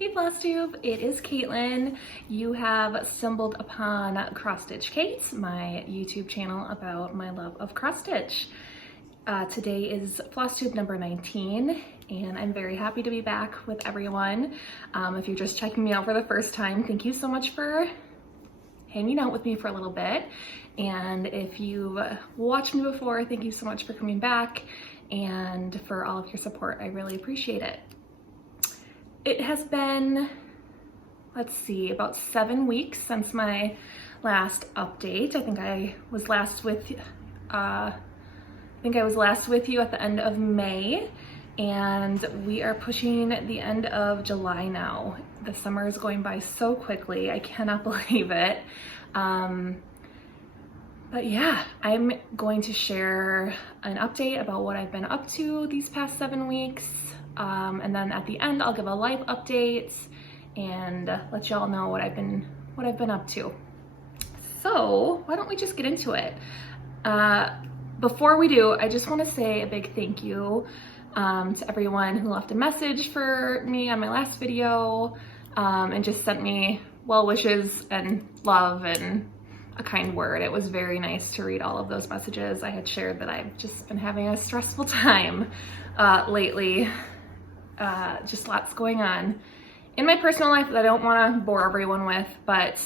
Hey Flosstube, it is Caitlin. You have stumbled upon Cross Stitch Cait, my YouTube channel about my love of cross stitch. Today is Flosstube number 19, and I'm very happy to be back with everyone. If you're just checking me out for the first time, thank you so much for hanging out with me for a little bit. And if you've watched me before, thank you so much for coming back and for all of your support. I really appreciate it. It has been, let's see, about 7 weeks since my last update. I think I was last with you at the end of May, and we are pushing the end of July now. The summer is going by so quickly. I cannot believe it. But yeah, I'm going to share an update about what I've been up to these past 7 weeks. And then at the end, I'll give a life update and let y'all know what I've been up to. So why don't we just get into it? Before we do, I just want to say a big thank you to everyone who left a message for me on my last video and just sent me well wishes and love and a kind word. It was very nice to read all of those messages. I had shared that I've just been having a stressful time lately. Just lots going on in my personal life that I don't want to bore everyone with, but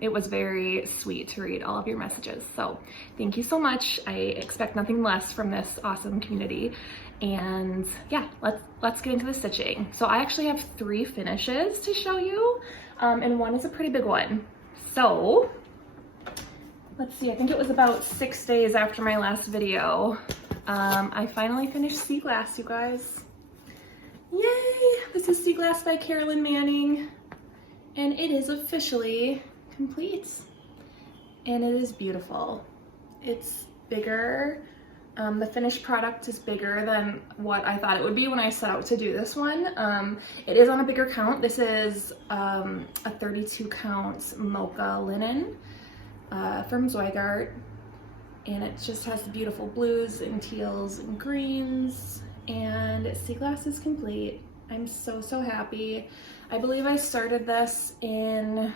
it was very sweet to read all of your messages. So thank you so much. I expect nothing less from this awesome community. And yeah, let's get into the stitching. So I actually have 3 finishes to show you, and one is a pretty big one. So let's see, I think it was about 6 days after my last video. I finally finished Sea Glass, you guys. Yay! This is Sea Glass by Carolyn Manning, and it is officially complete. And it is beautiful. It's bigger. The finished product is bigger than what I thought it would be when I set out to do this one. It is on a bigger count. This is a 32 count mocha linen from Zweigart, and it just has beautiful blues and teals and greens. And Sea Glass is complete. I'm so happy. I believe I started this in,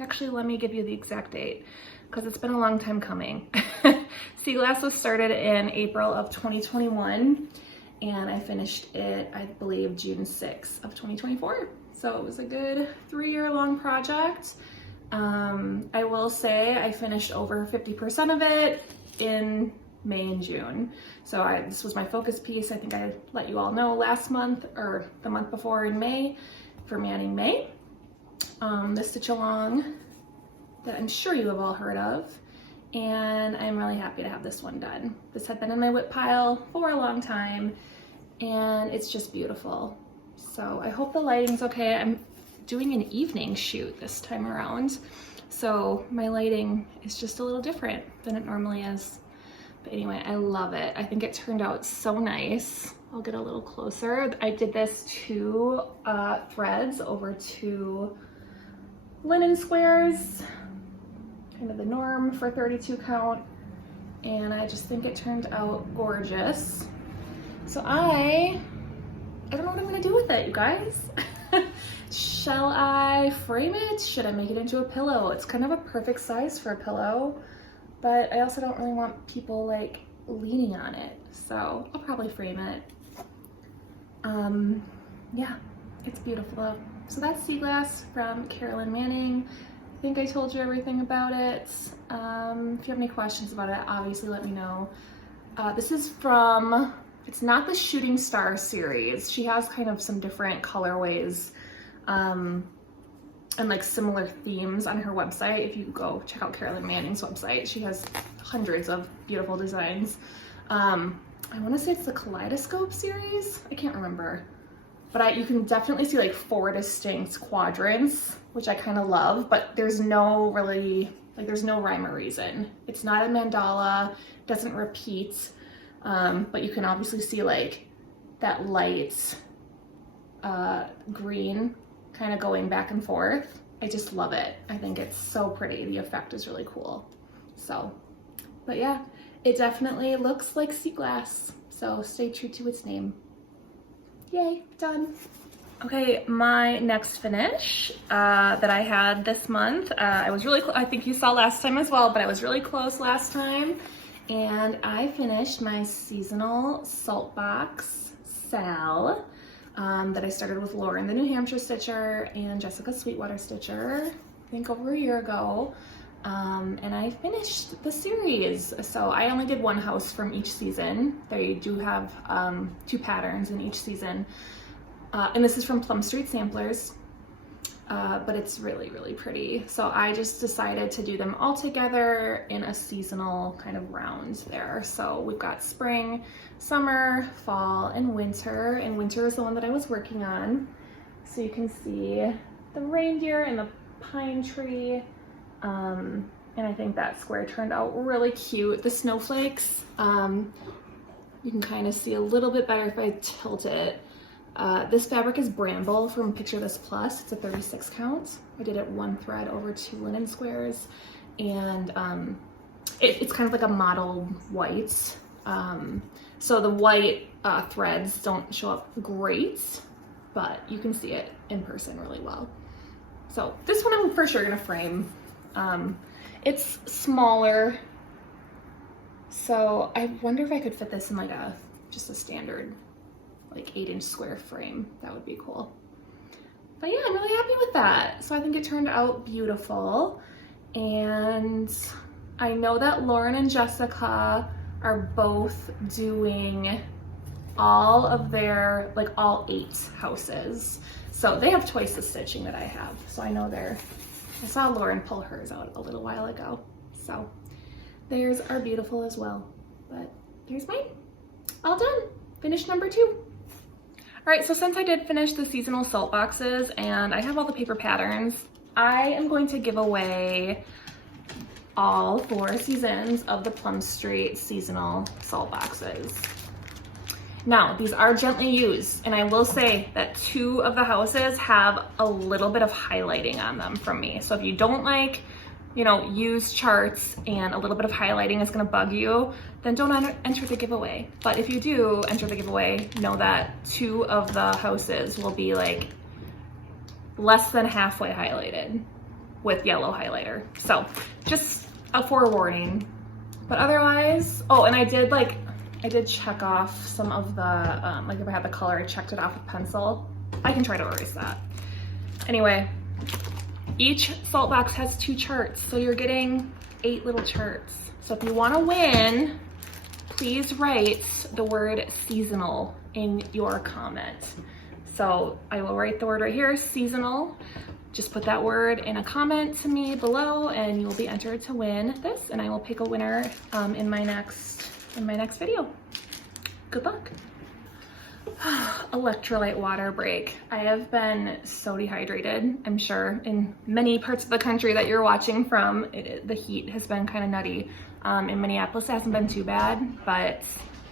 actually let me give you the exact date because it's been a long time coming. Sea Glass was started in April of 2021 and I finished it, I believe, June 6th of 2024. So it was a good 3-year long project. I will say I finished over 50% of it in May and June. So this was my focus piece. I think I let you all know last month or the month before in May for Manning May. The stitch along that I'm sure you have all heard of. And I'm really happy to have this one done. This had been in my whip pile for a long time and it's just beautiful. So I hope the lighting's okay. I'm doing an evening shoot this time around. So my lighting is just a little different than it normally is. But anyway, I love it. I think it turned out so nice. I'll get a little closer. I did this 2 threads over 2 linen squares, kind of the norm for 32 count. And I just think it turned out gorgeous. So I don't know what I'm gonna do with it, you guys. Shall I frame it? Should I make it into a pillow? It's kind of a perfect size for a pillow, but I also don't really want people like leaning on it. So I'll probably frame it. Yeah, it's beautiful. So that's Sea Glass from Carolyn Manning. I think I told you everything about it. If you have any questions about it, obviously let me know. This is from, it's not the Shooting Star series. She has kind of some different colorways and like similar themes on her website. If you go check out Carolyn Manning's website, she has hundreds of beautiful designs. I want to say it's the Kaleidoscope series. I can't remember, but you can definitely see like 4 distinct quadrants, which I kind of love, but there's no there's no rhyme or reason. It's not a mandala, doesn't repeat, but you can obviously see like that light green kind of going back and forth. I just love it. I think it's so pretty. The effect is really cool. So, but yeah, it definitely looks like Sea Glass. So stay true to its name. Yay, done. Okay, my next finish that I had this month, I was really I think you saw last time as well, but I was really close last time. And I finished my seasonal Saltbox Sal that I started with Lauren, the New Hampshire stitcher, and Jessica Sweetwater stitcher, I think over a year ago. And I finished the series. So I only did one house from each season. They do have 2 patterns in each season. And this is from Plumb Street Samplers, but it's really, really pretty. So I just decided to do them all together in a seasonal kind of round there. So we've got spring, summer, fall, and winter. And winter is the one that I was working on. So you can see the reindeer and the pine tree. And I think that square turned out really cute. The snowflakes, you can kind of see a little bit better if I tilt it. This fabric is Bramble from Picture This Plus. It's a 36 count. I did it 1 thread over 2 linen squares, and it's kind of like a mottled white. So the white threads don't show up great, but you can see it in person really well. So this one I'm for sure gonna frame. It's smaller, so I wonder if I could fit this in like just a standard like 8-inch square frame. That would be cool. But yeah, I'm really happy with that. So I think it turned out beautiful. And I know that Lauren and Jessica are both doing all of their, like all 8 houses. So they have twice the stitching that I have. So I know I saw Lauren pull hers out a little while ago. So theirs are beautiful as well. But there's mine. All done. Finished number 2. All right, so since I did finish the seasonal salt boxes and I have all the paper patterns, I am going to give away all 4 seasons of the Plum Street seasonal salt boxes. Now, these are gently used, and I will say that 2 of the houses have a little bit of highlighting on them from me. So if you don't like, you know, used charts and a little bit of highlighting is gonna bug you, then don't enter the giveaway. But if you do enter the giveaway, know that 2 of the houses will be like less than halfway highlighted with yellow highlighter. So just a forewarning. But otherwise, oh, and I did check off some of the, like if I had the color, I checked it off with pencil. I can try to erase that. Anyway, each salt box has 2 charts, so you're getting 8 little charts. So if you want to win, please write the word seasonal in your comment. So I will write the word right here, seasonal. Just put that word in a comment to me below and you will be entered to win this, and I will pick a winner in my next video. Good luck. Electrolyte water break. I have been so dehydrated. I'm sure in many parts of the country that you're watching from, the heat has been kind of nutty. In Minneapolis it hasn't been too bad, but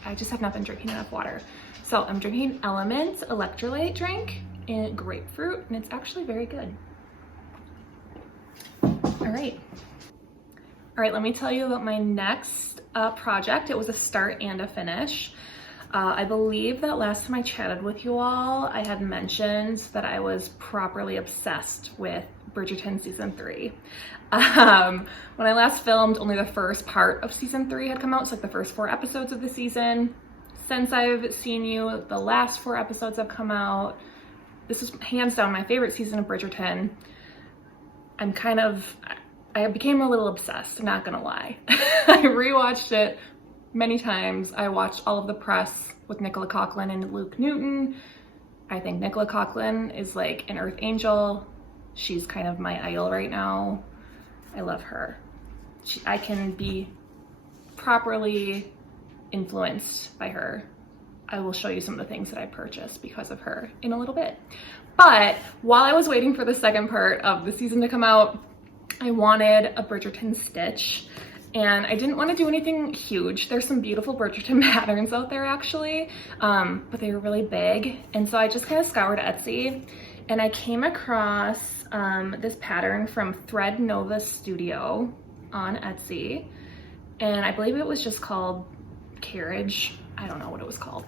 I just have not been drinking enough water. So I'm drinking Element electrolyte drink in grapefruit, and it's actually very good. All right, let me tell you about my next project. It was a start and a finish. I believe that last time I chatted with you all, I had mentioned that I was properly obsessed with Bridgerton season 3. When I last filmed, only the first part of season 3 had come out, so like the first 4 episodes of the season. Since I've seen you, the last 4 episodes have come out. This is hands down my favorite season of Bridgerton. I became a little obsessed, I'm not gonna lie. I rewatched it many times. I watched all of the press with Nicola Coughlan and Luke Newton. I think Nicola Coughlan is like an earth angel. She's kind of my idol right now. I love her. I can be properly influenced by her. I will show you some of the things that I purchased because of her in a little bit. But while I was waiting for the second part of the season to come out, I wanted a Bridgerton stitch. And I didn't want to do anything huge. There's some beautiful Bridgerton patterns out there actually, but they were really big. And so I just kind of scoured Etsy and I came across this pattern from Thread Nova Studio on Etsy. And I believe it was just called Carriage. I don't know what it was called,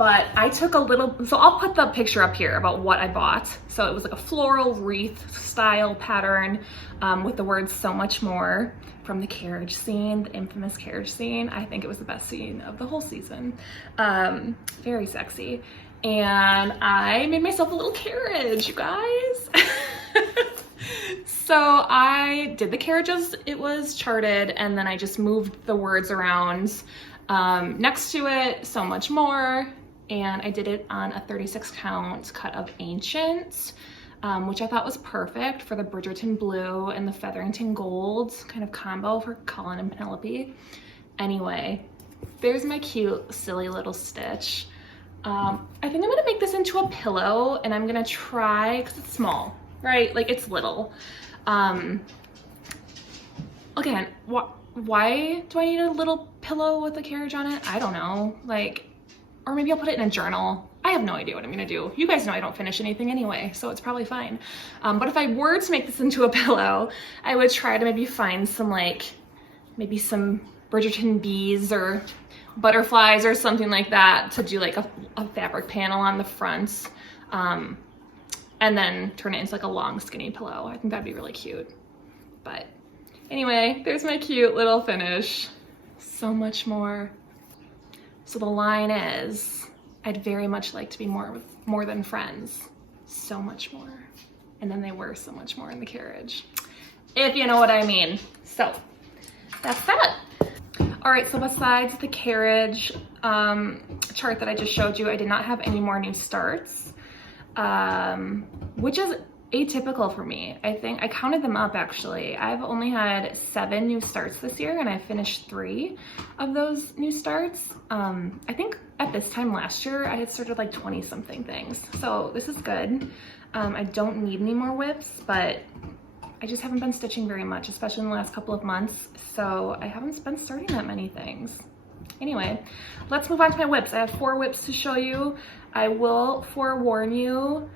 but I took a little, so I'll put the picture up here about what I bought. So it was like a floral wreath style pattern with the words "so much more" from the carriage scene, the infamous carriage scene. I think it was the best scene of the whole season. Very sexy. And I made myself a little carriage, you guys. So I did the carriage as it was charted, and then I just moved the words around next to it, "so much more," and I did it on a 36 count cut of Ancient, which I thought was perfect for the Bridgerton blue and the Featherington gold kind of combo for Colin and Penelope. Anyway, there's my cute, silly little stitch. I think I'm gonna make this into a pillow, and I'm gonna try, because it's small, right? Like, it's little. Again, why do I need a little pillow with a carriage on it? I don't know. Like, or maybe I'll put it in a journal. I have no idea what I'm gonna do. You guys know I don't finish anything anyway, so it's probably fine. But if I were to make this into a pillow, I would try to maybe find some, like, maybe some Bridgerton bees or butterflies or something like that to do like a fabric panel on the front, and then turn it into like a long skinny pillow. I think that'd be really cute. But anyway, there's my cute little finish. So much more. So the line is, I'd very much like to be more than friends. So much more. And then they were so much more in the carriage, if you know what I mean. So that's that. All right, so besides the carriage chart that I just showed you, I did not have any more new starts, which is atypical for me. I think I counted them up actually. I've only had 7 new starts this year, and I finished 3 of those new starts. I think at this time last year, I had started like 20 something things. So this is good. I don't need any more whips, but I just haven't been stitching very much, especially in the last couple of months. So I haven't been starting that many things. Anyway, let's move on to my whips. I have 4 whips to show you. I will forewarn you,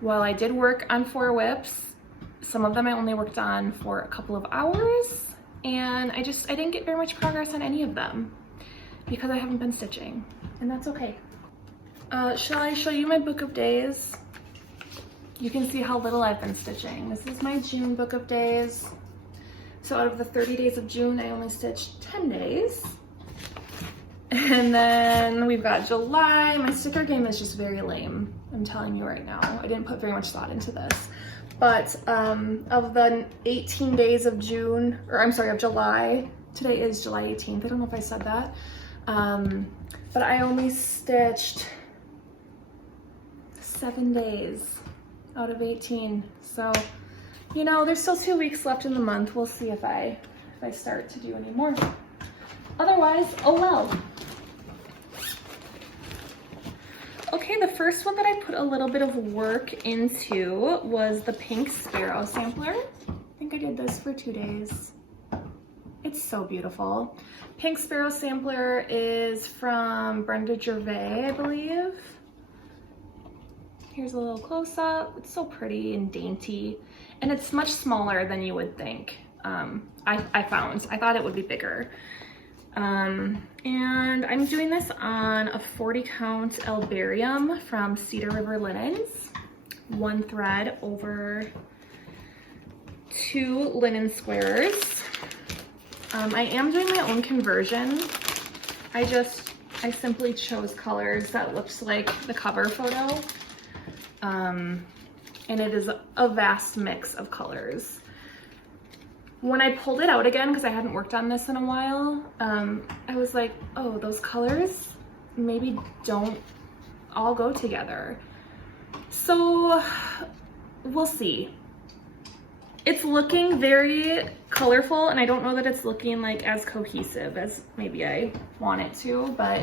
while I did work on 4 whips, some of them I only worked on for a couple of hours, and I didn't get very much progress on any of them because I haven't been stitching, and that's okay. Shall I show you my book of days? You can see how little I've been stitching. This is my June book of days. So out of the 30 days of June, I only stitched 10 days. And then we've got July. My sticker game is just very lame, I'm telling you right now. I didn't put very much thought into this. But of the 18 days of June, or I'm sorry, of July, today is July 18th. I don't know if I said that. But I only stitched 7 days out of 18. So, you know, there's still 2 weeks left in the month. We'll see if I start to do any more. Otherwise, oh well. Okay, the first one that I put a little bit of work into was the pink Sparrow sampler. I think I did this for 2 days. It's so beautiful. Pink Sparrow sampler is from Brenda Gervais, I believe. Here's a little close-up. It's so pretty and dainty, and it's much smaller than you would think. I thought it would be bigger. And I'm doing this on a 40 count Albarium from Cedar River Linens. 1 thread over 2 linen squares. I am doing my own conversion. I simply chose colors that looks like the cover photo. And it is a vast mix of colors. When I pulled it out again, because I hadn't worked on this in a while, I was like, oh, those colors maybe don't all go together. So we'll see. It's looking very colorful, and I don't know that it's looking like as cohesive as maybe I want it to, but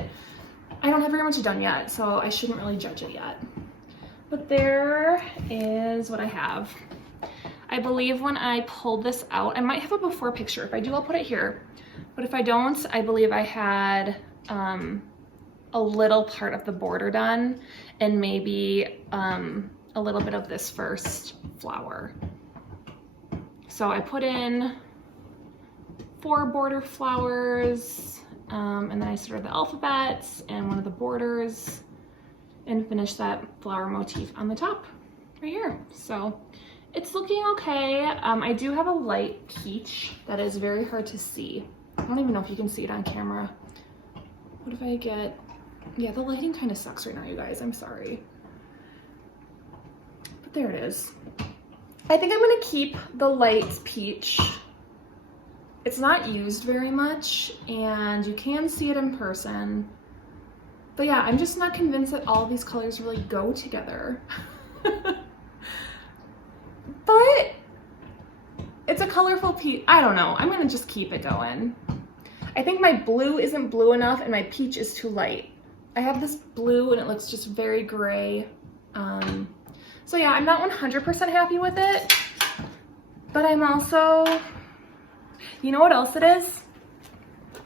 I don't have very much done yet, so I shouldn't really judge it yet. But there is what I have. I believe when I pulled this out, I might have a before picture. If I do, I'll put it here. But if I don't, I believe I had a little part of the border done, and maybe a little bit of this first flower. So I put in 4 border flowers, And then I started the alphabet and one of the borders and finished that flower motif on the top right here. So it's looking okay. I do have a light peach that is very hard to see. I don't even know if you can see it on camera. What if I get, yeah, the lighting kind of sucks right now, you guys, I'm sorry. But there it is. I think I'm gonna keep the light peach. It's not used very much and you can see it in person. But yeah, I'm just not convinced that all these colors really go together. But it's a colorful peach. I don't know, I'm gonna just keep it going. I think my blue isn't blue enough and my peach is too light. I have this blue and it looks just very gray. So yeah, I'm not 100% happy with it, but I'm also, you know what else it is?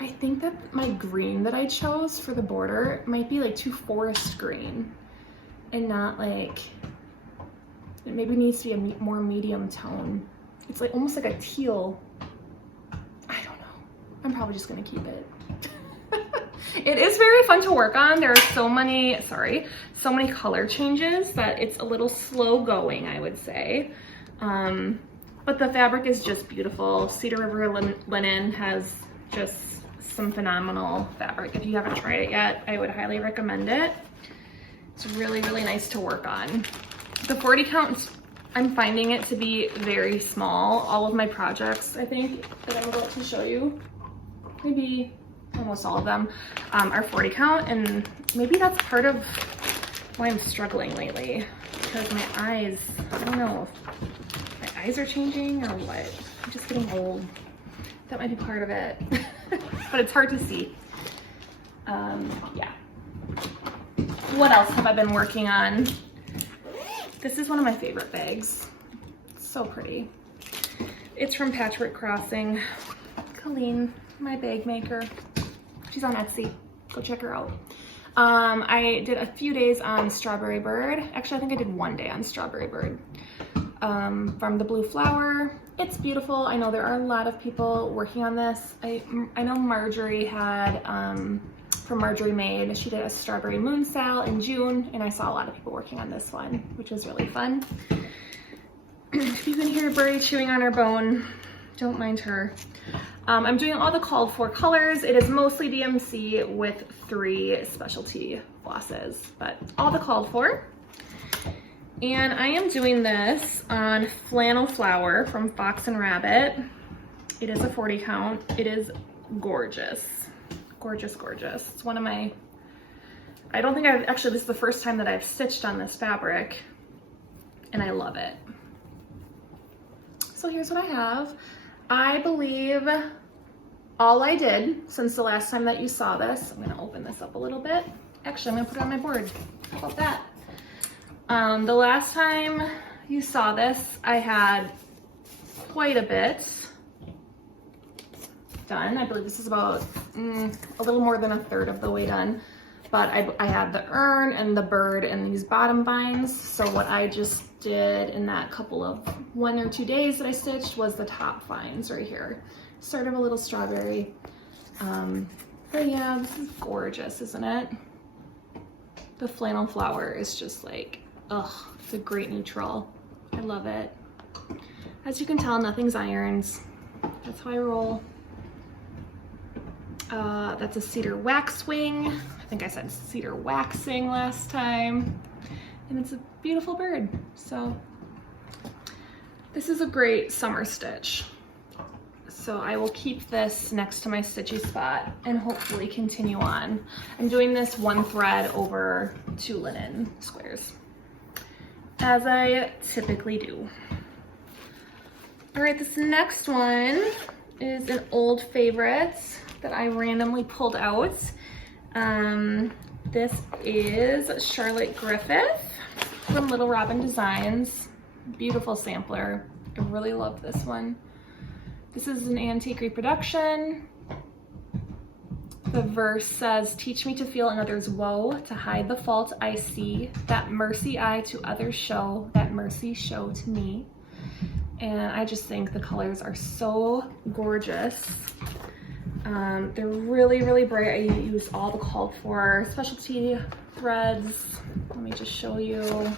I think that my green that I chose for the border might be like too forest green and not like, it maybe needs to be a more medium tone. It's like almost like a teal. I don't know. I'm probably just gonna keep it. It is very fun to work on. There are so many color changes that it's a little slow going, I would say. But the fabric is just beautiful. Cedar River linen has just some phenomenal fabric. If you haven't tried it yet, I would highly recommend it. It's really, really nice to work on. The 40 count, I'm finding it to be very small. All of my projects, I think, that I'm about to show you, maybe almost all of them, are 40 count, and maybe that's part of why I'm struggling lately, because my eyes, I don't know if my eyes are changing or what. I'm just getting old. That might be part of it, but it's hard to see. Yeah. What else have I been working on? This is one of my favorite bags. It's so pretty. It's from Patchwork Crossing. Colleen, my bag maker. She's on Etsy. Go check her out. I did a few days on Strawberry Bird. Actually, I think I did one day on Strawberry Bird. From the Blue Flower. It's beautiful. I know there are a lot of people working on this. I know Marjorie had, from Marjorie Made, she did a Strawberry Moon Sale in June, and I saw a lot of people working on this one, which was really fun. If you can hear Birdie chewing on her bone, don't mind her. I'm doing all the called for colors. It is mostly DMC with 3 specialty flosses, but all the called for. And I am doing this on Flannel Flower from Fox and Rabbit. It is a 40 count. It is gorgeous. Gorgeous, gorgeous. It's one of my, I don't think I've, actually this is the first time that I've stitched on this fabric, and I love it. So here's what I have. I believe all I did since the last time that you saw this, I'm gonna open this up a little bit. Actually, I'm gonna put it on my board. How about that? The last time you saw this, I had quite a bit done. I believe this is about a little more than a third of the way done. But I had the urn and the bird and these bottom binds. So what I just did in that couple of 1 or 2 days that I stitched was the top binds right here. Sort of a little strawberry. But yeah, this is gorgeous, isn't it? The Flannel Flower is just like, ugh, it's a great neutral. I love it. As you can tell, nothing's irons. That's how I roll. That's a cedar waxwing. I think I said cedar waxing last time. And it's a beautiful bird. So this is a great summer stitch. So I will keep this next to my stitchy spot and hopefully continue on. I'm doing this 1 thread over 2 linen squares, as I typically do. All right, this next one is an old favorite that I randomly pulled out. This is Charlotte Griffith from Little Robin Designs. Beautiful sampler. I really love this one. This is an antique reproduction. The verse says, "Teach me to feel another's woe, to hide the fault I see, that mercy I to others show, that mercy show to me." And I just think the colors are so gorgeous. They're really, really bright. I use all the called for specialty threads. Let me just show you.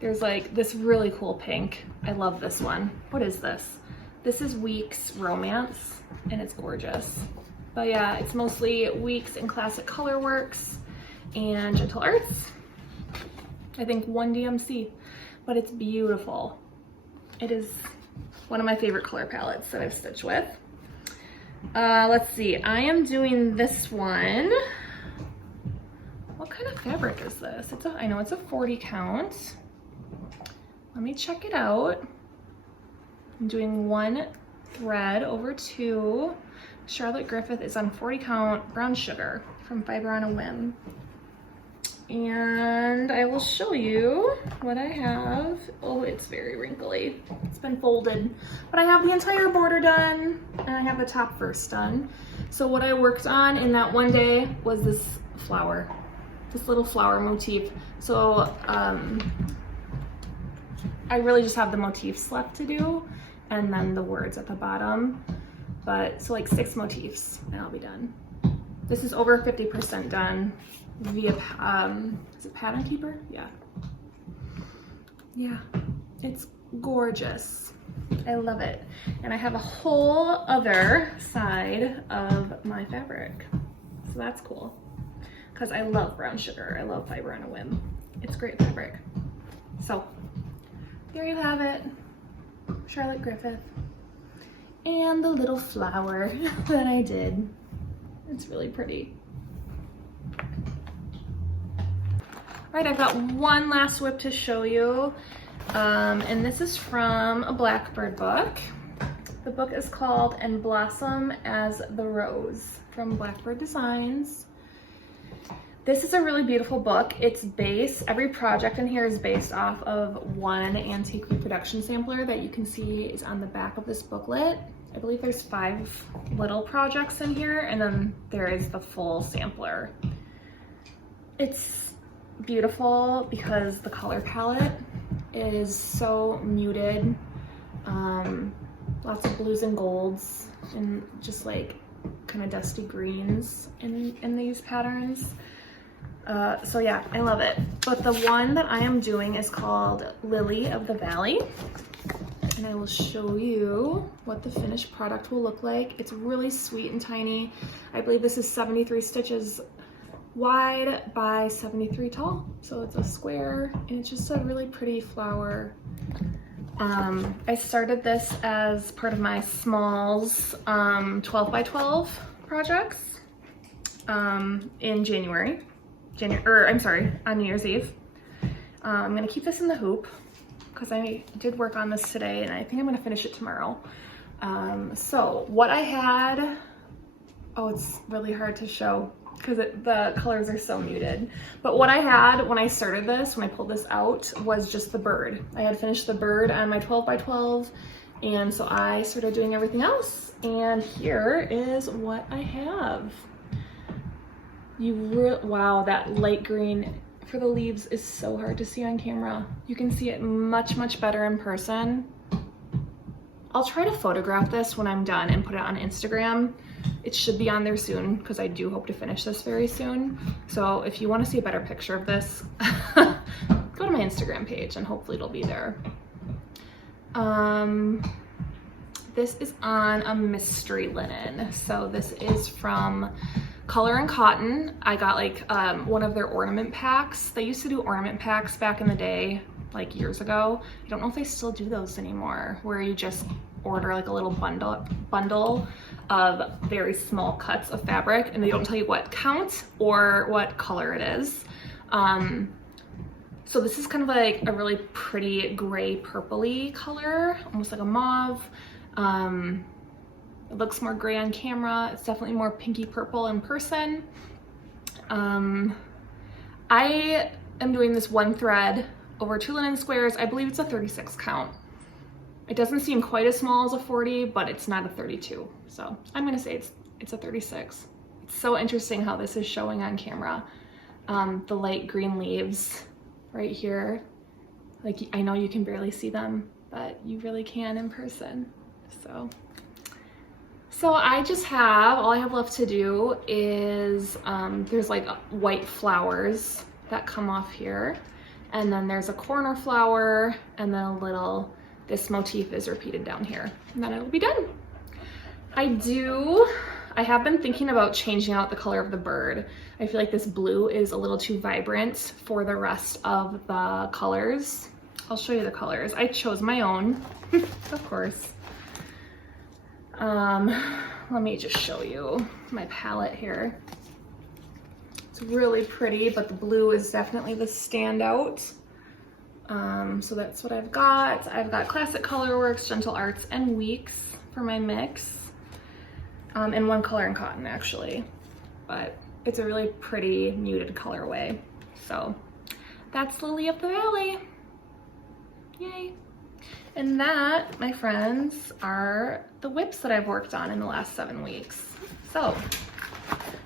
There's like this really cool pink. I love this one. What is this? This is Weeks Romance, and it's gorgeous. But yeah, it's mostly Weeks and Classic Colorworks and Gentle Arts. I think one DMC, but it's beautiful. It is one of my favorite color palettes that I've stitched with. Let's see, I am doing this one. What kind of fabric is this? I know it's a 40 count. Let me check it out. I'm doing 1 thread over 2. Charlotte Griffith is on 40 count brown sugar from Fiber on a Whim. And I will show you what I have. Oh, it's very wrinkly. It's been folded. But I have the entire border done, and I have the top first done. So what I worked on in that one day was this flower, this little flower motif. So I really just have the motifs left to do, and then the words at the bottom. But so like 6 motifs, and I'll be done. This is over 50% done via, is it Pattern Keeper? Yeah. Yeah, it's gorgeous. I love it. And I have a whole other side of my fabric. So that's cool. Because I love brown sugar. I love Fiber on a Whim. It's great fabric. So there you have it. Charlotte Griffith. And the little flower that I did. It's really pretty. Right, I've got one last whip to show you, and this is from a Blackbird book. The book is called And Blossom as the Rose from Blackbird Designs. This is a really beautiful book. Every project in here is based off of one antique reproduction sampler that you can see is on the back of this booklet. I believe there's 5 little projects in here, and then there is the full sampler. It's beautiful because the color palette is so muted. Lots of blues and golds and just like kind of dusty greens in these patterns. So yeah, I love it. But the one that I am doing is called Lily of the Valley. And I will show you what the finished product will look like. It's really sweet and tiny. I believe this is 73 stitches wide by 73 tall. So it's a square, and it's just a really pretty flower. I started this as part of my smalls 12 by 12 projects in January, on New Year's Eve. I'm gonna keep this in the hoop because I did work on this today, and I think I'm gonna finish it tomorrow. So what I had, oh, it's really hard to show because the colors are so muted. But what I had when I started this, when I pulled this out, was just the bird. I had finished the bird on my 12 by 12, and so I started doing everything else. And here is what I have. Wow, that light green for the leaves is so hard to see on camera. You can see it much, much better in person. I'll try to photograph this when I'm done and put it on Instagram. It should be on there soon because I do hope to finish this very soon. So if you want to see a better picture of this, go to my Instagram page and hopefully it'll be there. This is on a mystery linen. So this is from Color and Cotton. I got like one of their ornament packs. They used to do ornament packs back in the day, like years ago. I don't know if they still do those anymore, where you just order like a little bundle of very small cuts of fabric, and they don't tell you what count or what color it is. So this is kind of like a really pretty gray purpley color, almost like a mauve. It looks more gray on camera. It's definitely more pinky purple in person. I am doing this 1 thread over 2 linen squares. I believe it's a 36 count. It doesn't seem quite as small as a 40, but it's not a 32. So I'm gonna say it's a 36. It's so interesting how this is showing on camera. The light green leaves right here. Like, I know you can barely see them, but you really can in person. So So all I have left to do is, there's like white flowers that come off here. And then there's a corner flower, and then this motif is repeated down here. And then it'll be done. I have been thinking about changing out the color of the bird. I feel like this blue is a little too vibrant for the rest of the colors. I'll show you the colors. I chose my own, of course. Let me just show you my palette here. It's really pretty, but the blue is definitely the standout. So that's what I've got. I've got Classic Colorworks, Gentle Arts, and Weeks for my mix. And one color in cotton actually, but it's a really pretty muted colorway. So that's Lily of the Valley. Yay. And that, my friends, are the whips that I've worked on in the last 7 weeks. So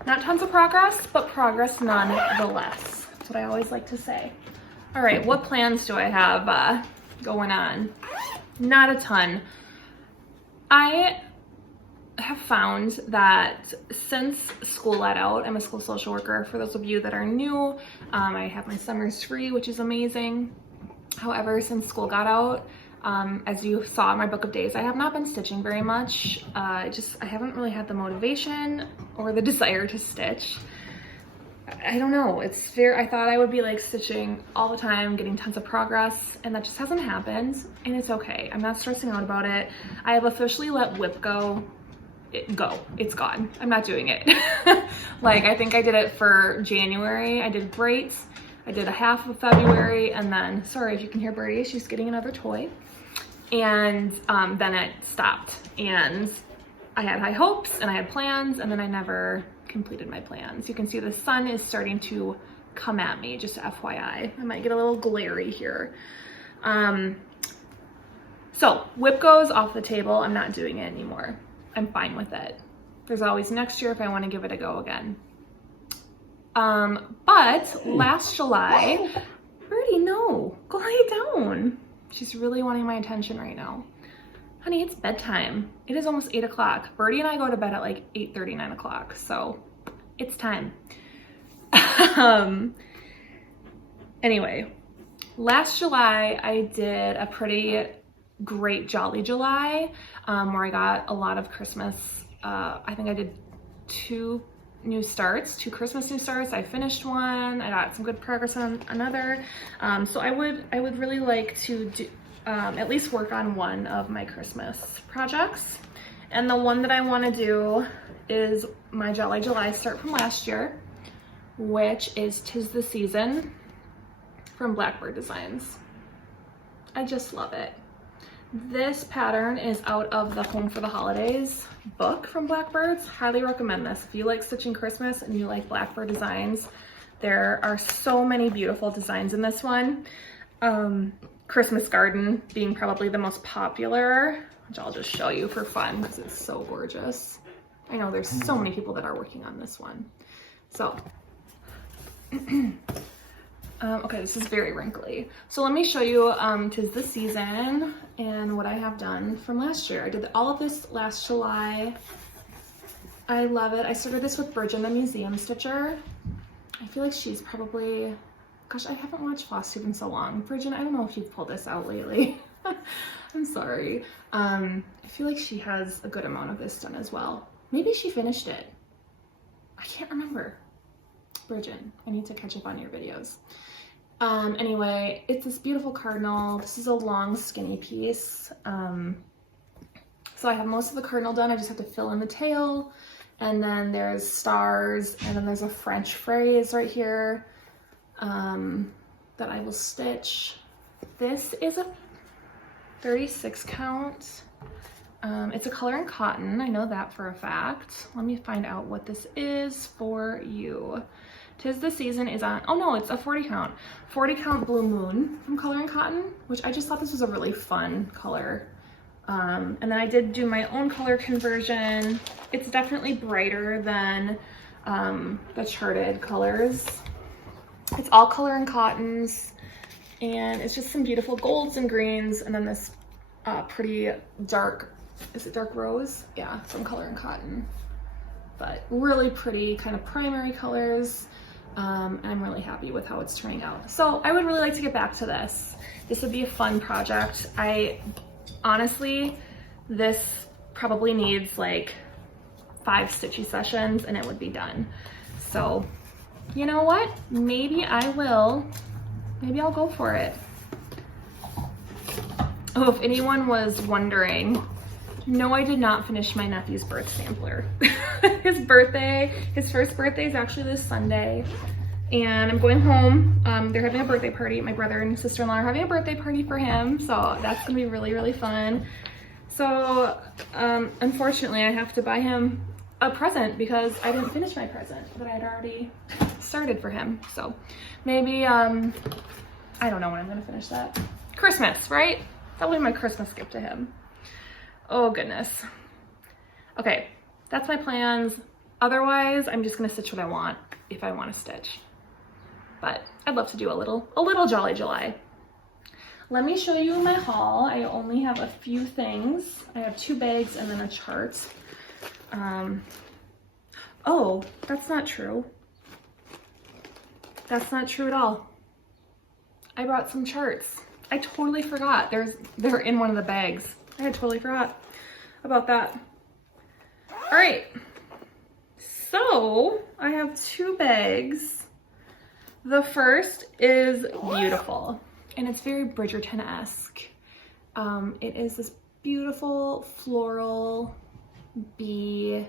not tons of progress, but progress nonetheless. That's what I always like to say. All right, what plans do I have going on? Not a ton. I have found that since school let out, I'm a school social worker. For those of you that are new, I have my summers free, which is amazing. However, since school got out, as you saw in my book of days, I have not been stitching very much. I haven't really had the motivation or the desire to stitch. I don't know, I thought I would be like stitching all the time, getting tons of progress, and that just hasn't happened, and it's okay. I'm not stressing out about it. I have officially let whip go. It's gone. I'm not doing it. Like, I think I did it for January. I did great. I did a half of February, and then, sorry if you can hear Birdie, she's getting another toy. And then it stopped. And I had high hopes and I had plans, and then I never completed my plans. You can see the sun is starting to come at me, just FYI. I might get a little glary here. So whip goes off the table. I'm not doing it anymore. I'm fine with it. There's always next year if I want to give it a go again. But last July, Birdie, no, go lay down. She's really wanting my attention right now. Honey, it's bedtime. It is almost 8 o'clock. Birdie and I go to bed at like 8:30, 9 o'clock. So it's time. Anyway, last July, I did a pretty great Jolly July, where I got a lot of Christmas. I think I did 2 Christmas new starts. I finished one. I got some good progress on another. So I would really like to do, at least work on one of my Christmas projects. And the one that I want to do is my Jolly July start from last year, which is 'Tis the Season from Blackbird Designs. I just love it. This pattern is out of the Home for the Holidays book from Blackbirds. Highly recommend this. If you like stitching Christmas and you like Blackbird designs, there are so many beautiful designs in this one. Christmas Garden being probably the most popular, which I'll just show you for fun because it's so gorgeous. I know there's so many people that are working on this one. So, okay, this is very wrinkly. So let me show you 'Tis the Season and what I have done from last year. I did all of this last July. I love it. I started this with Bridgerton, the museum stitcher. I feel like she's probably, gosh, I haven't watched Flosstube in so long. Bridgerton, I don't know if you've pulled this out lately. I'm sorry. I feel like she has a good amount of this done as well. Maybe she finished it. I can't remember. Bridgerton, I need to catch up on your videos. Anyway, it's this beautiful cardinal. This is a long skinny piece. So I have most of the cardinal done. I just have to fill in the tail, and then there's stars, and then there's a French phrase right here that I will stitch. This is a 36 count. It's a color in cotton. I know that for a fact. Let me find out what this is for you. 'Tis the Season is on, oh no, it's a 40 count. 40 count Blue Moon from Color and Cotton, which I just thought this was a really fun color. And then I did do my own color conversion. It's definitely brighter than the charted colors. It's all Color and Cottons, and it's just some beautiful golds and greens, and then this pretty dark is it dark rose? Yeah, some color in cotton. But really pretty kind of primary colors. I'm really happy with how it's turning out. So I would really like to get back to this. This would be a fun project. Honestly, this probably needs like 5 stitchy sessions and it would be done. So you know what? Maybe I'll go for it. Oh, if anyone was wondering, no, I did not finish my nephew's birth sampler. His first birthday is actually this Sunday. And I'm going home. They're having a birthday party. My brother and sister-in-law are having a birthday party for him. So that's gonna be really, really fun. So unfortunately, I have to buy him a present because I didn't finish my present that I had already started for him. So maybe, I don't know when I'm gonna finish that. Christmas, right? That'll be my Christmas gift to him. Oh goodness. Okay, that's my plans. Otherwise, I'm just gonna stitch what I want if I want to stitch. But I'd love to do a little Jolly July. Let me show you my haul. I only have a few things. I have 2 bags and then a chart. Oh, that's not true. That's not true at all. I brought some charts. I totally forgot. They're in one of the bags. I had totally forgot about that. All right. So I have 2 bags. The first is beautiful and it's very Bridgerton-esque. It is this beautiful floral bee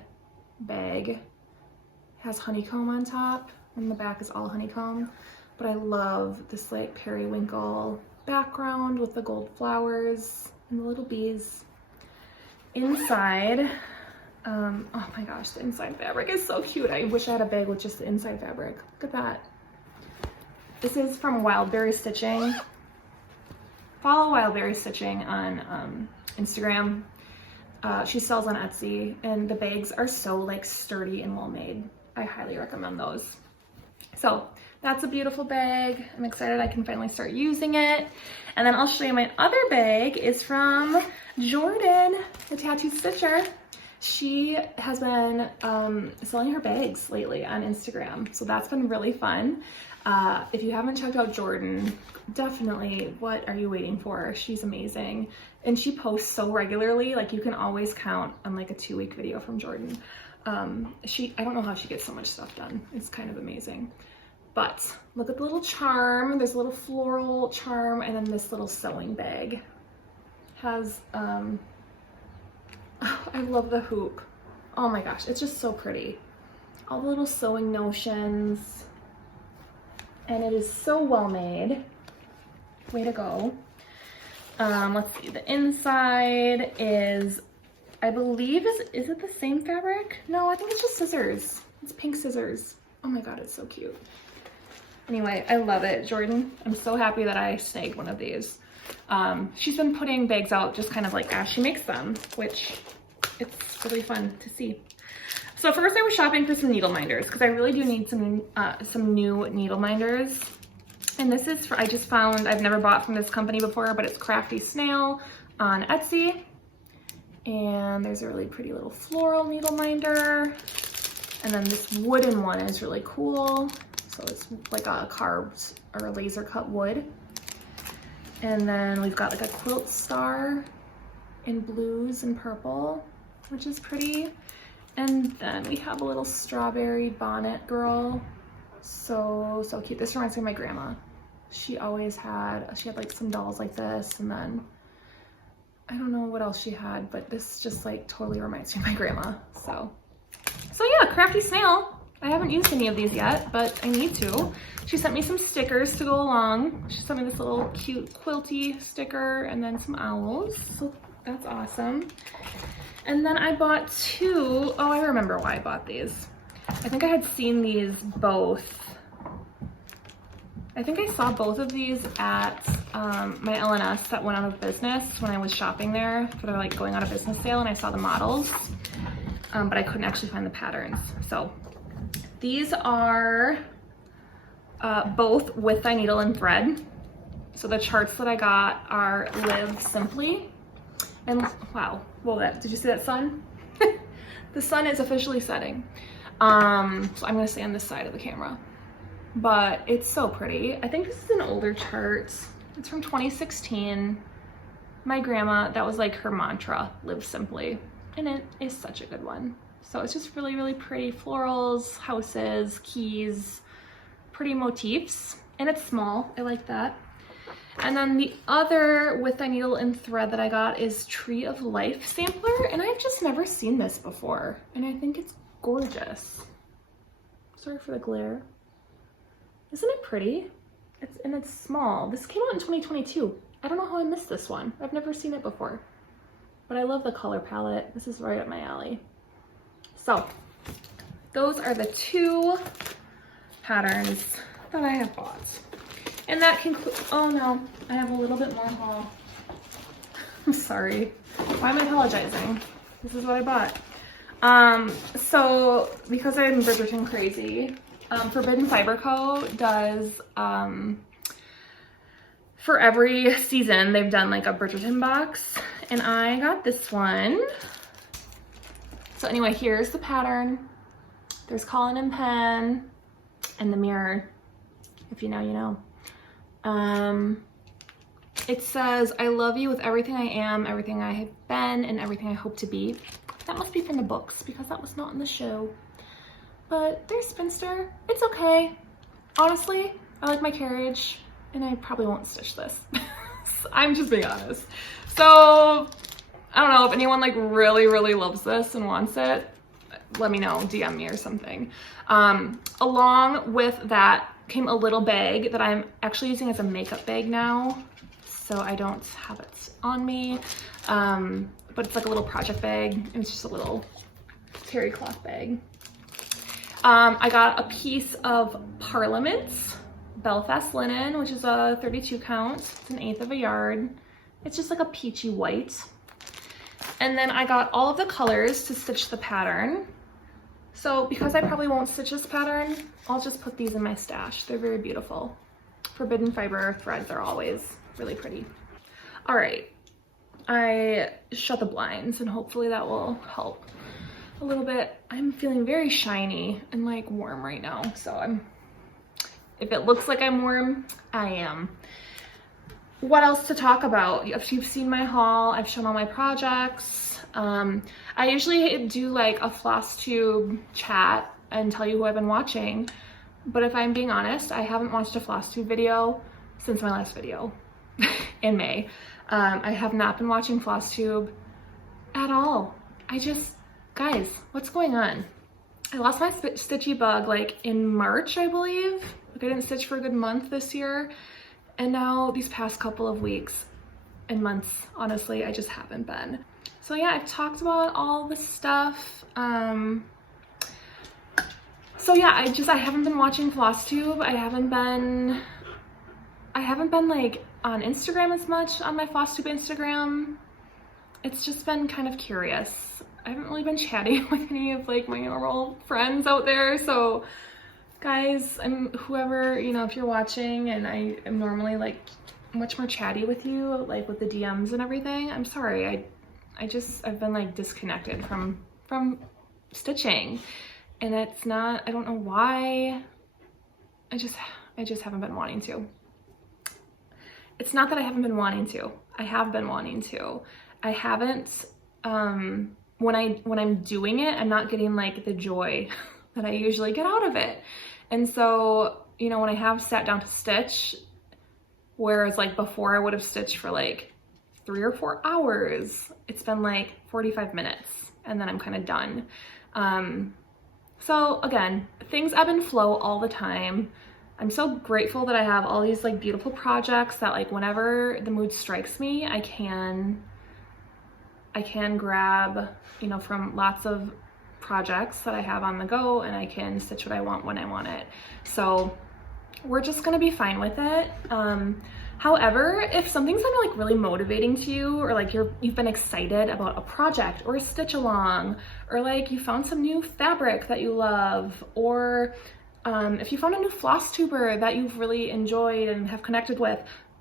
bag. It has honeycomb on top and the back is all honeycomb, but I love this like periwinkle background with the gold flowers and the little bees. Inside, oh my gosh, the inside fabric is so cute. I wish I had a bag with just the inside fabric. Look at that. This is from Wildberry Stitching. Follow Wildberry Stitching on Instagram. She sells on Etsy and the bags are so like sturdy and well made. I highly recommend those. So that's a beautiful bag. I'm excited I can finally start using it. And then I'll show you my other bag is from Jordan, the tattoo stitcher. She has been selling her bags lately on Instagram. So that's been really fun. If you haven't checked out Jordan, definitely, what are you waiting for? She's amazing. And she posts so regularly, like you can always count on like a 2-week video from Jordan. I don't know how she gets so much stuff done. It's kind of amazing. But look at the little charm. There's a little floral charm and then this little sewing bag. Has, oh, I love the hoop. Oh my gosh, it's just so pretty. All the little sewing notions. And it is so well made. Way to go. Let's see, the inside is, I believe, is it the same fabric? No, I think it's just scissors. It's pink scissors. Oh my God, it's so cute. Anyway, I love it, Jordan. I'm so happy that I snagged one of these. She's been putting bags out just kind of like as she makes them, which it's really fun to see. So first I was shopping for some needle minders because I really do need some new needle minders. And this is I just found, I've never bought from this company before, but it's Crafty Snail on Etsy. And there's a really pretty little floral needle minder. And then this wooden one is really cool. So it's like a carved or a laser cut wood. And then we've got like a quilt star in blues and purple, which is pretty. And then we have a little strawberry bonnet girl. So cute. This reminds me of my grandma. She had like some dolls like this, and then I don't know what else she had, but this just like totally reminds me of my grandma. So yeah, Crafty Snail. I haven't used any of these yet, but I need to. She sent me some stickers to go along. She sent me this little cute quilty sticker and then some owls. So that's awesome. And then I bought 2, oh, I remember why I bought these. I think I had seen these both. I think I saw both of these at my LNS that went out of business when I was shopping there for their like going out of business sale, and I saw the models, but I couldn't actually find the patterns. So these are both with needle and thread. So the charts that I got are Live Simply. And wow, did you see that sun? The sun is officially setting. So I'm gonna stay on this side of the camera. But it's so pretty. I think this is an older chart. It's from 2016. My grandma, that was like her mantra, live simply. And it is such a good one. So it's just really, really pretty florals, houses, keys, pretty motifs. And it's small, I like that. And then the other with a needle and thread that I got is Tree of Life sampler. And I've just never seen this before. And I think it's gorgeous. Sorry for the glare. Isn't it pretty? It's small. This came out in 2022. I don't know how I missed this one. I've never seen it before. But I love the color palette. This is right up my alley. So those are the two patterns that I have bought. And that concludes, oh no, I have a little bit more haul. I'm sorry. Why am I apologizing? This is what I bought. So because I'm Bridgerton crazy, Forbidden Fiber Co. does, for every season, they've done like a Bridgerton box. And I got this one. So anyway, here's the pattern. There's Colin and Pen and the mirror. If you know, you know. It says, I love you with everything I am, everything I have been, and everything I hope to be. That must be from the books because that was not in the show. But there's Spinster. It's okay. Honestly, I like my carriage and I probably won't stitch this. I'm just being honest. So I don't know if anyone like really, really loves this and wants it, let me know, DM me or something. Along with that came a little bag that I'm actually using as a makeup bag now. So I don't have it on me, but it's like a little project bag. It's just a little terry cloth bag. I got a piece of Parliament's Belfast linen, which is a 32 count. It's 1/8 of a yard. It's just like a peachy white. And then I got all of the colors to stitch the pattern. So because I probably won't stitch this pattern, I'll just put these in my stash. They're very beautiful. Forbidden Fiber threads are always really pretty. All right, I shut the blinds and hopefully that will help a little bit. I'm feeling very shiny and like warm right now. So if it looks like I'm warm, I am. What else to talk about? If you've seen my haul, I've shown all my projects. I usually do like a Flosstube chat and tell you who I've been watching. But if I'm being honest, I haven't watched a Flosstube video since my last video in May. I have not been watching Flosstube at all. Guys, what's going on? I lost my stitchy bug like in March, I believe. Like I didn't stitch for a good month this year. And now these past couple of weeks and months, honestly, I just haven't been. So yeah, I've talked about all this stuff. So yeah, I haven't been watching Flosstube. I haven't been like on Instagram as much on my Flosstube Instagram. It's just been kind of curious. I haven't really been chatting with any of like my normal friends out there. So guys, whoever, you know, if you're watching and I am normally like much more chatty with you, like with the DMs and everything, I'm sorry. I've been like disconnected from stitching and it's not, I don't know why. I just haven't been wanting to. It's not that I haven't been wanting to. I have been wanting to. I haven't, when I'm doing it, I'm not getting like the joy that I usually get out of it. And so, you know, when I have sat down to stitch, whereas like before I would have stitched for like 3 or 4 hours, it's been like 45 minutes and then I'm kind of done. So again, things ebb and flow all the time. I'm so grateful that I have all these like beautiful projects that like whenever the mood strikes me, I can grab, you know, from lots of projects that I have on the go and I can stitch what I want when I want it. So we're just gonna be fine with it. However, if something's been like really motivating to you or like you've been excited about a project or a stitch along or like you found some new fabric that you love or if you found a new Flosstuber that you've really enjoyed and have connected with,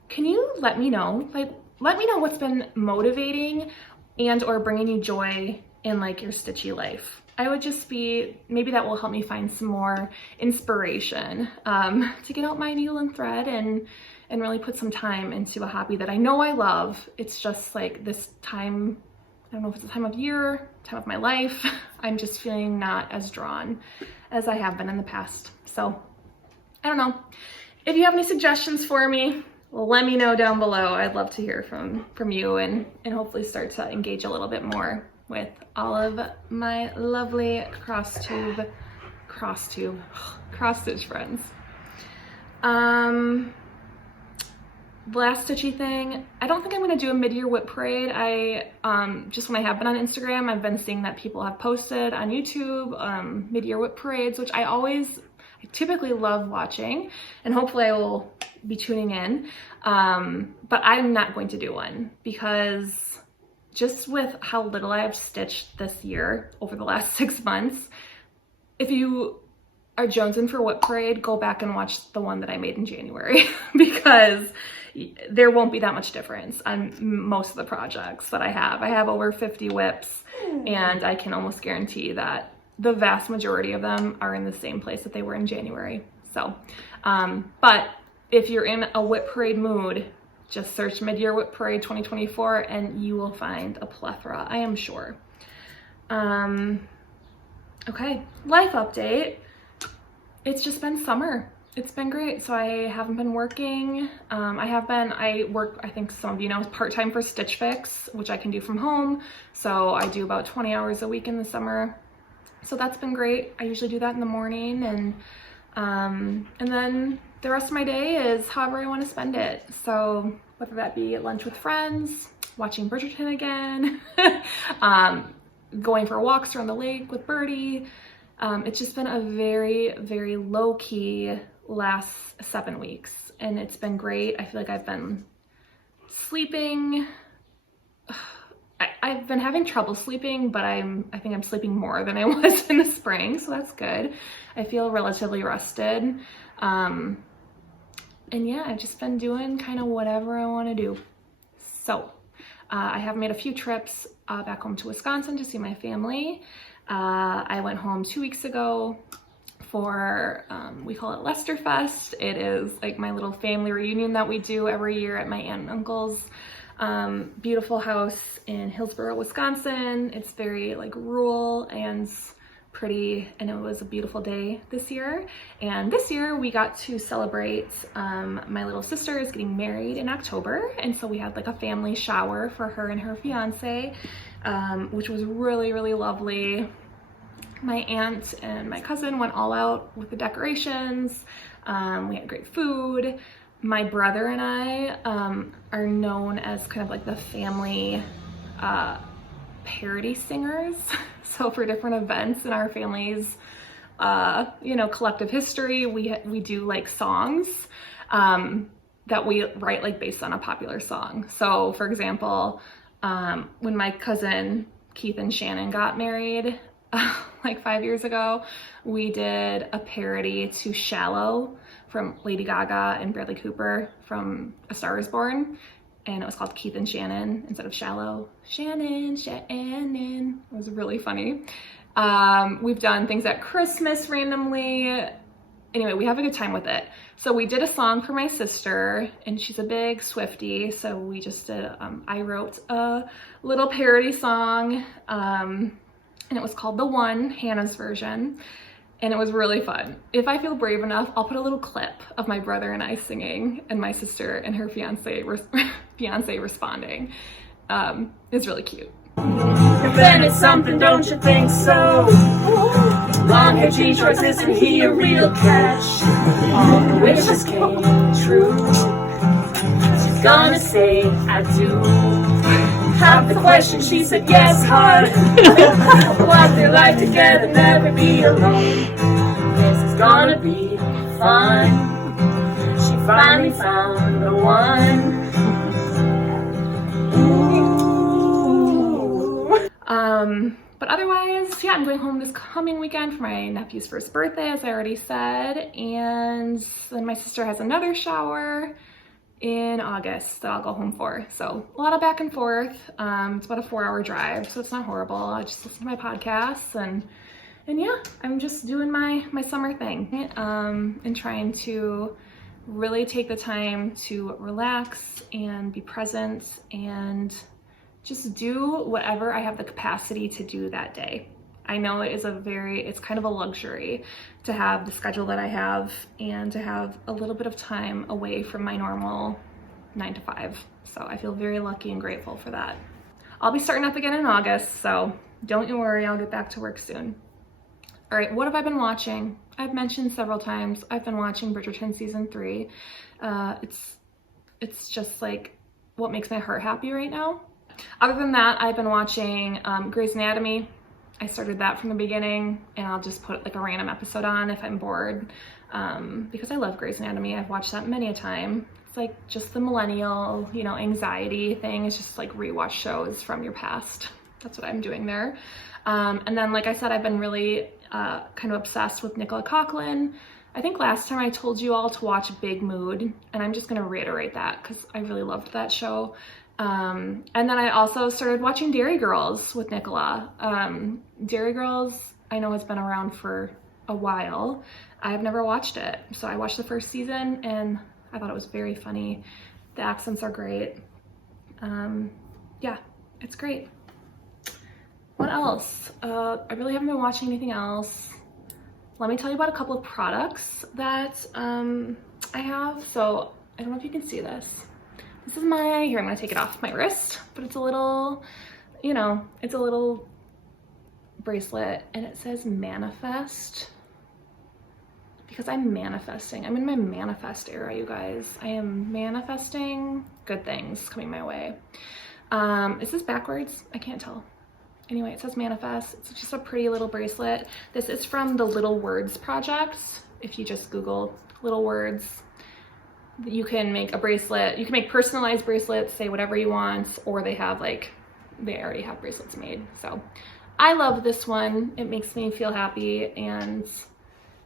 can you let me know? Like, let me know what's been motivating and or bringing you joy in like your stitchy life. I would just be, maybe that will help me find some more inspiration to get out my needle and thread and really put some time into a hobby that I know I love. It's just like this time, I don't know if it's the time of year, time of my life, I'm just feeling not as drawn as I have been in the past. So I don't know. If you have any suggestions for me, let me know down below. I'd love to hear from you and hopefully start to engage a little bit more with all of my lovely cross stitch friends. Last stitchy thing, I don't think I'm gonna do a mid-year whip parade. I just when I have been on Instagram, I've been seeing that people have posted on YouTube mid-year whip parades, which I typically love watching, and hopefully I will be tuning in. But I'm not going to do one because just with how little I have stitched this year over the last 6 months, if you are jonesing for whip parade, go back and watch the one that I made in January because there won't be that much difference on most of the projects that I have. I have over 50 whips and I can almost guarantee that the vast majority of them are in the same place that they were in January. So, but if you're in a whip parade mood, just search Mid-Year Whip Parade 2024 and you will find a plethora, I am sure. Okay, life update. It's just been summer. It's been great. So I haven't been working. I work, I think some of you know, part-time for Stitch Fix, which I can do from home. So I do about 20 hours a week in the summer. So that's been great. I usually do that in the morning and then the rest of my day is however I want to spend it. So whether that be at lunch with friends, watching Bridgerton again, going for walks around the lake with Birdie. It's just been a very, very low-key last 7 weeks and it's been great. I feel like I've been sleeping. I've been having trouble sleeping, but I think I'm sleeping more than I was in the spring, so that's good. I feel relatively rested. And yeah, I've just been doing kind of whatever I want to do. So I have made a few trips back home to Wisconsin to see my family. I went home 2 weeks ago for, we call it Lesterfest. It is like my little family reunion that we do every year at my aunt and uncle's beautiful house in Hillsboro, Wisconsin. It's very like rural and pretty, and it was a beautiful day this year. And this year we got to celebrate my little sister is getting married in October, and so we had like a family shower for her and her fiance, which was really, really lovely. My aunt and my cousin went all out with the decorations. We had great food. My brother and I are known as kind of like the family parody singers. So for different events in our family's, you know, collective history, we do like songs that we write like based on a popular song. So for example, when my cousin Keith and Shannon got married like 5 years ago, we did a parody to Shallow from Lady Gaga and Bradley Cooper from A Star Is Born. And it was called Keith and Shannon instead of Shallow. Shannon. It was really funny. We've done things at Christmas randomly. Anyway, we have a good time with it. So we did a song for my sister, and she's a big Swiftie. So we just did, I wrote a little parody song, and it was called The One, Hannah's version. And it was really fun. If I feel brave enough, I'll put a little clip of my brother and I singing and my sister and her fiance responding. It's really cute. If then it's something, don't you think so? Long hair, jean shorts, isn't he a real catch? All the wishes came true. She's gonna say I do. Half the question, she said yes, hard. Walk their life together, never be alone. This is gonna be fun. She finally found the one. But otherwise, yeah, I'm going home this coming weekend for my nephew's first birthday, as I already said, and then my sister has another shower, in August that I'll go home for. So a lot of back and forth. It's about a 4-hour drive, so it's not horrible. I just listen to my podcasts and yeah, I'm just doing my summer thing, and trying to really take the time to relax and be present and just do whatever I have the capacity to do that day. I know it's kind of a luxury to have the schedule that I have and to have a little bit of time away from my normal 9 to 5. So I feel very lucky and grateful for that. I'll be starting up again in August, so don't you worry, I'll get back to work soon. All right, what have I been watching? I've mentioned several times, I've been watching Bridgerton season 3. It's just like what makes my heart happy right now. Other than that, I've been watching Grey's Anatomy. I started that from the beginning, and I'll just put like a random episode on if I'm bored, because I love Grey's Anatomy. I've watched that many a time. It's like just the millennial, anxiety thing. It's just like rewatch shows from your past. That's what I'm doing there. And then, like I said, I've been really kind of obsessed with Nicola Coughlan. I think last time I told you all to watch Big Mood, and I'm just gonna reiterate that because I really loved that show. And then I also started watching Derry Girls with Nicola. Derry Girls, I know has been around for a while. I've never watched it. So I watched the first season and I thought it was very funny. The accents are great. Yeah, it's great. What else? I really haven't been watching anything else. Let me tell you about a couple of products that I have. So I don't know if you can see this. This is here, I'm gonna take it off my wrist, but it's a little, it's a little bracelet and it says manifest because I'm manifesting. I'm in my manifest era, you guys. I am manifesting good things coming my way. Is this backwards? I can't tell. Anyway, it says manifest. It's just a pretty little bracelet. This is from the Little Words project. If you just Google Little Words, you can make a bracelet. You can make personalized bracelets, say whatever you want, or they already have bracelets made. So I love this one. It makes me feel happy and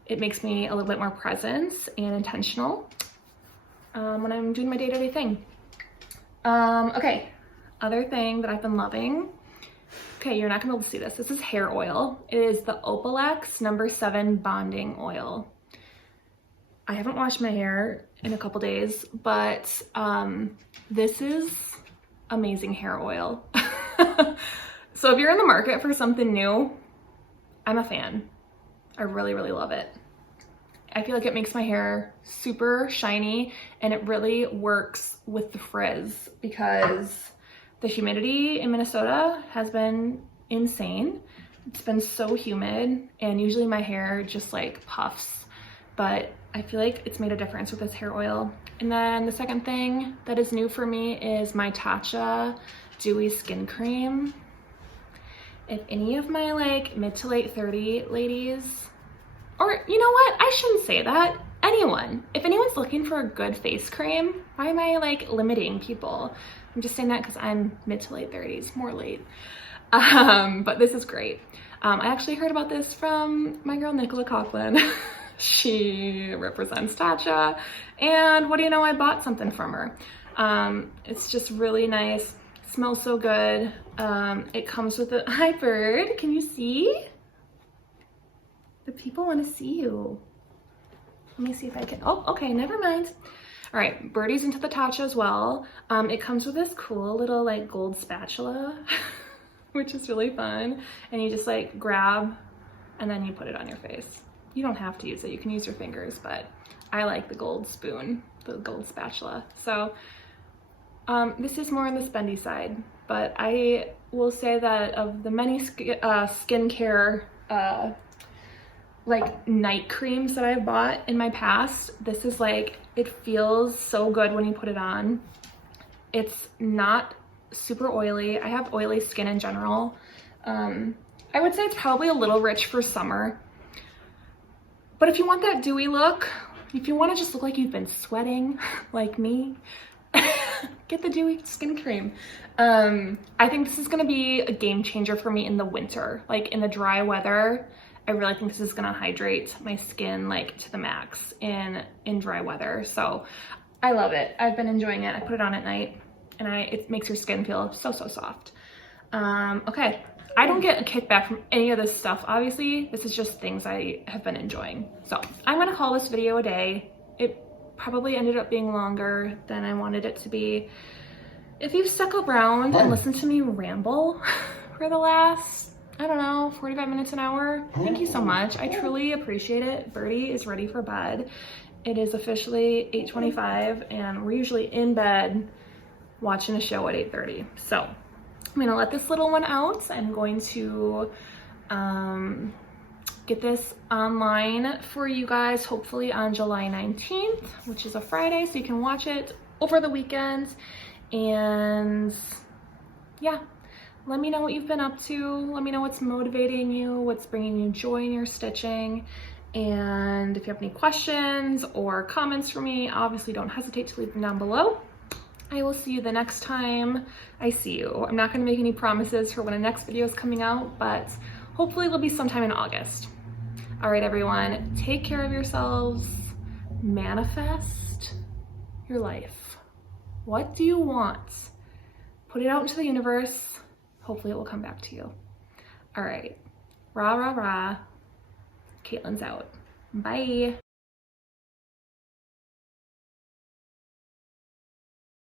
it makes me a little bit more present and intentional when I'm doing my day-to-day thing. Okay, other thing that I've been loving. Okay, you're not gonna be able to see this. This is hair oil. It is the Opalex No. 7 Bonding Oil. I haven't washed my hair in a couple days, but this is amazing hair oil. So if you're in the market for something new, I'm a fan. I really, really love it. I feel like it makes my hair super shiny and it really works with the frizz because the humidity in Minnesota has been insane. It's been so humid and usually my hair just like puffs, but I feel like it's made a difference with this hair oil. And then the second thing that is new for me is my Tatcha Dewy Skin Cream. If any of my like mid to late 30 ladies, or you know what, I shouldn't say that, anyone, if anyone's looking for a good face cream, why am I like limiting people? I'm just saying that because I'm mid to late 30s, more late. But this is great. I actually heard about this from my girl Nicola Coughlan. She represents Tatcha, and what do you know, I bought something from her. It's just really nice, smells so good. It comes with a, hi bird, can you see? The people want to see you. Let me see if I can, oh, okay, never mind. All right, Birdie's into the Tatcha as well. It comes with this cool little like gold spatula, which is really fun. And you just like grab and then you put it on your face. You don't have to use it, you can use your fingers, but I like the gold spoon, the gold spatula. So this is more on the spendy side, but I will say that of the many skincare like night creams that I've bought in my past, this is like, it feels so good when you put it on. It's not super oily. I have oily skin in general. I would say it's probably a little rich for summer. But if you want that dewy look, if you want to just look like you've been sweating like me, get the dewy skin cream. I think this is going to be a game changer for me in the winter, like in the dry weather. I really think this is going to hydrate my skin like to the max in dry weather. So I love it. I've been enjoying it. I put it on at night and it makes your skin feel so soft. Okay, I don't get a kickback from any of this stuff. Obviously, this is just things I have been enjoying. So I'm gonna call this video a day. It probably ended up being longer than I wanted it to be. If you've stuck around and listened to me ramble for the last, I don't know, 45 minutes, an hour, thank you so much. I truly appreciate it. Birdie is ready for bed. It is officially 8:25 and we're usually in bed watching a show at 8:30. So I'm gonna let this little one out. I'm going to get this online for you guys, hopefully on July 19th, which is a Friday, so you can watch it over the weekend. And yeah, let me know what you've been up to. Let me know what's motivating you, what's bringing you joy in your stitching. And if you have any questions or comments for me, obviously don't hesitate to leave them down below. I will see you the next time I see you. I'm not gonna make any promises for when the next video is coming out, but hopefully it'll be sometime in August. All right, everyone, take care of yourselves. Manifest your life. What do you want? Put it out into the universe. Hopefully it will come back to you. All right, rah, rah, rah. Caitlin's out. Bye.